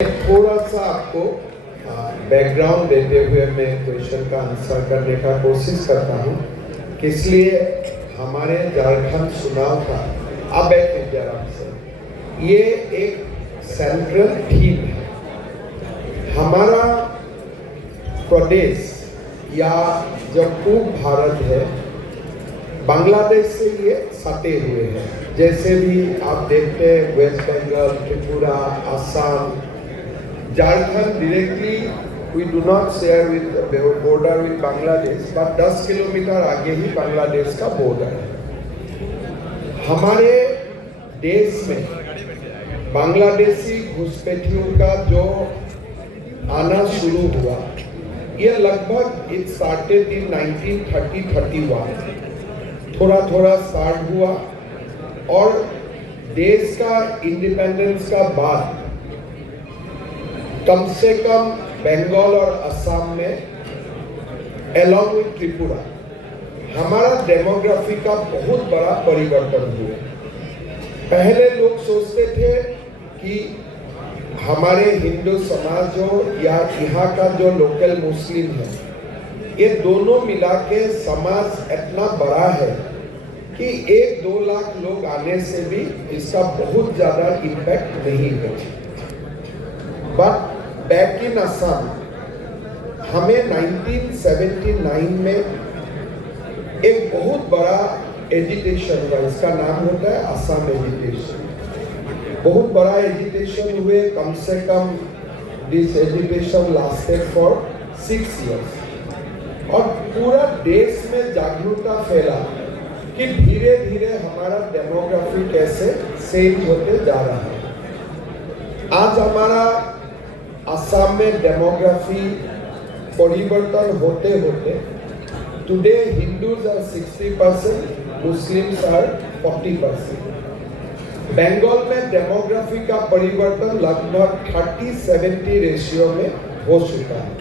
थोड़ा सा आपको बैकग्राउंड देते हुए मैं क्वेश्चन का आंसर करने का कोशिश करता हूँ कि इसलिए हमारे झारखंड चुनाव का अब एक जरा से ये एक सेंट्रल थीम है। हमारा प्रदेश या जो पूर्व भारत है बांग्लादेश से ये सटे हुए हैं। जैसे भी आप देखते हैं West Bengal, Tripura, Assam, Jharkhand directly we do not share with the border with Bangladesh, but 10 kilometre आगे ही बांग्लादेश का बॉर्डर है। हमारे देश में बांग्लादेशी घुसपैठियों का जो आना शुरू हुआ, ये लगभग it started in 1930-31, थोड़ा थोड़ा स्टार्ट हुआ और देश का इंडिपेंडेंस का बाद कम से कम बंगाल और असम में अलॉन्ग विथ त्रिपुरा हमारा डेमोग्राफी का बहुत बड़ा परिवर्तन हुआ। पहले लोग सोचते थे कि हमारे हिंदू समाज हो या यहाँ का जो लोकल मुस्लिम है, ये दोनों मिला के समाज इतना बड़ा है कि 1-2 लाख लोग आने से भी इसका बहुत ज़्यादा इम्पैक्ट नहीं है। बट बैक इन असम हमें 1979 में एक बहुत बड़ा एजिटेशन हुआ, इसका नाम होता है असम एजिटेशन। बहुत बड़ा एजिटेशन हुए, कम से come this agitation lasted for 6 years और पूरा देश में जागरूकता फैला कि धीरे धीरे हमारा डेमोग्राफी कैसे चेंज होते जा रहा है। आज हमारा असम में डेमोग्राफी परिवर्तन होते होते today Hindus are 60%, Muslims are 40%। Bengal में डेमोग्राफी का परिवर्तन लगभग 30-70 रेशियो में हो चुका है।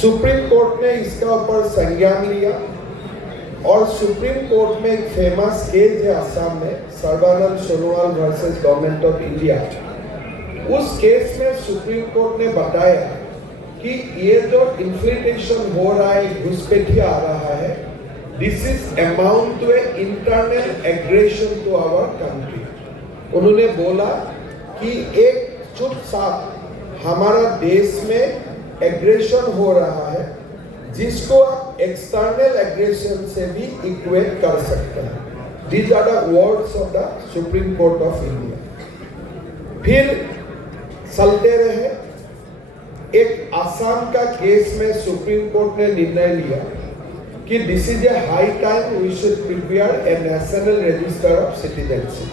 सुप्रीम कोर्ट ने इसका ऊपर संज्ञान लिया और सुप्रीम कोर्ट में एक फेमस केस है असम में, Sarbananda Sonowal versus government of India. उस केस में सुप्रीम कोर्ट ने बताया कि ये जो इन्फ्लेटेशन हो रहा है, घुसपैठिया आ रहा है, this is amount to a internal aggression to our country. उन्होंने बोला कि एक चुपचाप हमारा देश में एग्रेशन हो रहा है जिसको आप एक्सटर्नल एग्रेशन से भी इक्वेट कर सकते हैं। These are the words of the Supreme Court of India. फिर चलते रहे, एक असम का केस में सुप्रीम कोर्ट ने निर्णय लिया कि this is a high time we should prepare a national register of citizenship.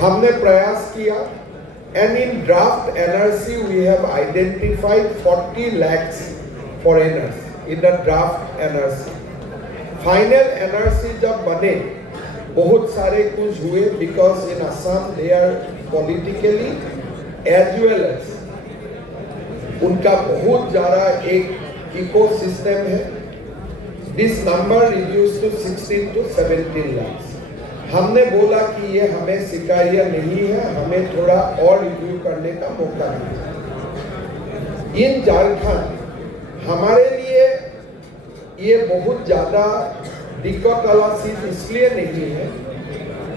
हमने प्रयास किया and in draft NRC we have identified 40 lakhs foreigners in the draft NRC. Final NRC जब बने बहुत सारे कुछ हुए, because in Assam they are politically as well as उनका बहुत ज़्यादा एक इकोसिस्टम है। This number reduce to 16 to 17 lakhs। हमने बोला कि ये हमें स्वीकार्य नहीं है, हमें थोड़ा और रिव्यू करने का मौका दीजिए। इन झारखंड हमारे लिए ये बहुत ज़्यादा दिक्कत वाला चीज इसलिए नहीं है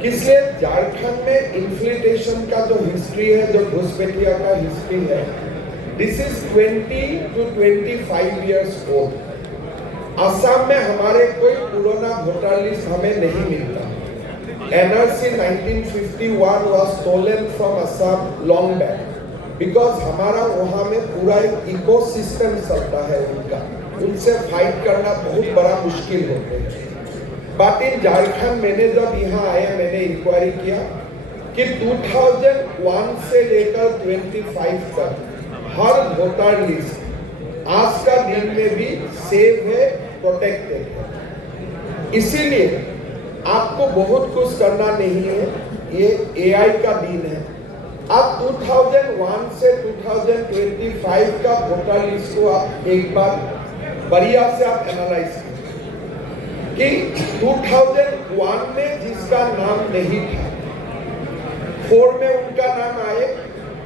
कि इसलिए झारखंड में इन्फ्लेटेशन का जो हिस्ट्री है, जो घुसपैठिया का हिस्ट्री है, this is 20 to 25 years old. Assam में हमारे कोई पुराना वोटर लिस्ट हमें नहीं मिलता। NRC 1951 was stolen from Assam long back, because हमारा वहाँ में पूरा एक इकोसिस्टम चलता है उनका, उनसे फाइट करना बहुत बड़ा मुश्किल होता है। बट इन झारखंड मैंने जब यहाँ आया, मैंने इंक्वायरी किया कि 2001 से लेकर 25 तक हर वोटर लिस्ट आज का दिन में भी सेव है, प्रोटेक्टेड है। इसीलिए आपको बहुत कुछ करना नहीं है, ये एआई का दिन है। अब 2001 से 2025 का वोटर लिस्ट को आप एक बार बढ़िया से आप एनालाइज करें कि 2001 में जिसका नाम नहीं था, 4 में उनका नाम आए,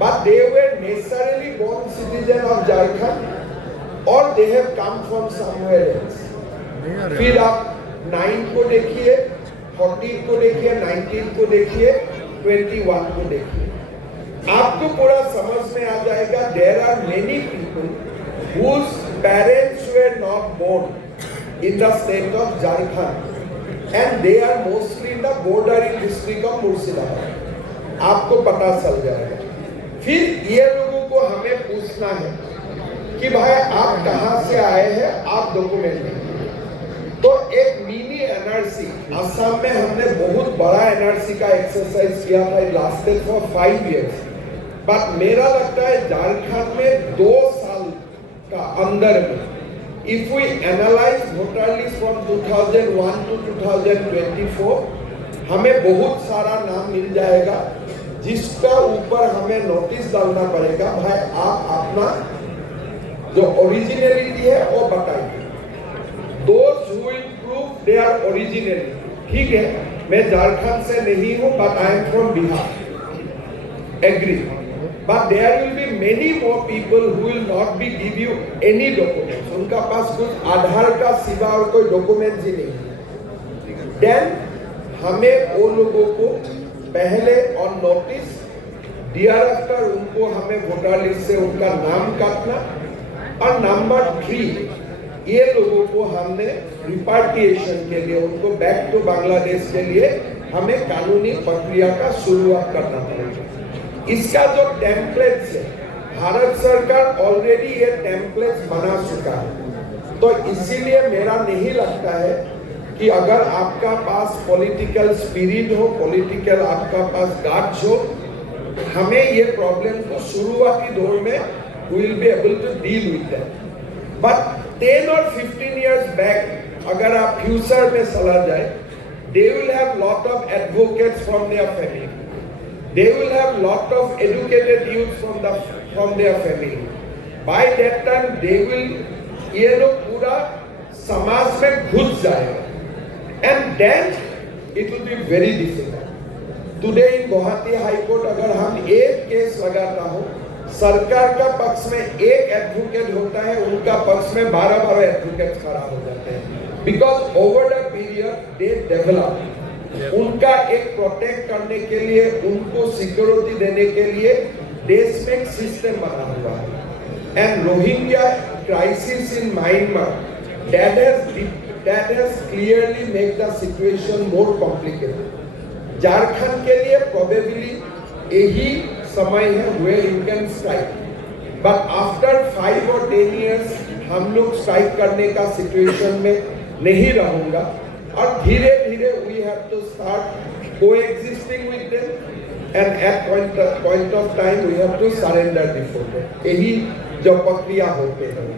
but they were necessarily born citizen of Jharkhand or they have come from somewhere else. फिर आप 9 को देखिए, 14 को देखिए, 19 को देखिए, 21 को देखिए, आपको पूरा समझ में आ जाएगा. There are many people whose parents were not born in the state of Jharkhand and they are mostly in the bordering district of Murshidabad. आपको पता चल जाएगा. फिर ये लोगों को हमें पूछना है कि भाई आप कहाँ से आए हैं, आप डॉक्यूमेंट दीजिए. तो एक मिनी एनआरसी, असम में हमने बहुत बड़ा एनआरसी का एक्सरसाइज किया था, लास्टेड फॉर 5 years. बट मेरा लगता है झारखंड में 2 साल का अंदर में if we analyze voter list from 2001 to 2024, हमें बहुत सारा नाम मिल जाएगा जिसका ऊपर हमें नोटिस डालना पड़ेगा. भाई आप अपना जो ओरिजिनलिटी है वो बताइए. Those who will prove they are original. ठीक है, मैं झारखंड से नहीं हूँ, but I am from Bihar. Agree. But there will be many more people who will not be give you any documents. उनका पास कुछ आधार का सिवा और कोई डॉक्यूमेंट्स ही नहीं. Then हमें वो लोगों को पहले ऑन नोटिस डियर आफ्टर उनको हमें वोटर लिस्ट से उनका नाम काटना. और नंबर 3, ये लोगों को हमने रिपार्टिएशन के लिए उनको बैक टू बांग्लादेश के लिए हमें कानूनी प्रक्रिया का शुरुआत करना पड़ेगा. इसका जो टेम्पलेट्स है, भारत सरकार ऑलरेडी ये टेम्पलेट्स बना चुका है. तो इसीलिए मेरा नहीं लगता है कि अगर आपका पास पॉलिटिकल स्पिरिट हो, पॉलिटिकल आपका पास गाट्स हो, हमें ये प्रॉब्लम को शुरुआती दौर में we will be able to deal with that. But 10 or 15 years back, अगर आप फ्यूचर में चला जाए, they will have lot of advocates from their family. They will have lot of educated youth from their family. By that time, they will ये लोग पूरा समाज में घुस जाएगा. And then it will be very difficult. Today in Guwahati High Court अगर हम एक केस लगाता हो, सरकार का पक्ष में एक एडवोकेट होता है, उनका पक्ष में 12 एडवोकेट खड़ा हो जाते हैं. Because over the period they develop, उनका एक प्रोटेक्ट करने के लिए, उनको सिक्योरिटी देने के लिए देश में एक सिस्टम बना हुआ है. And Rohingya crisis in Myanmar that has clearly made the situation more complicated. Jharkhand के लिए probably यही समय है where you can strike. But after 5 or 10 years हम लोग स्ट्राइक करने का सिचुएशन में नहीं रहूंगा और धीरे धीरे we have to start coexisting with them and at point of time we have to surrender before them. यही जो प्रक्रिया होते हैं.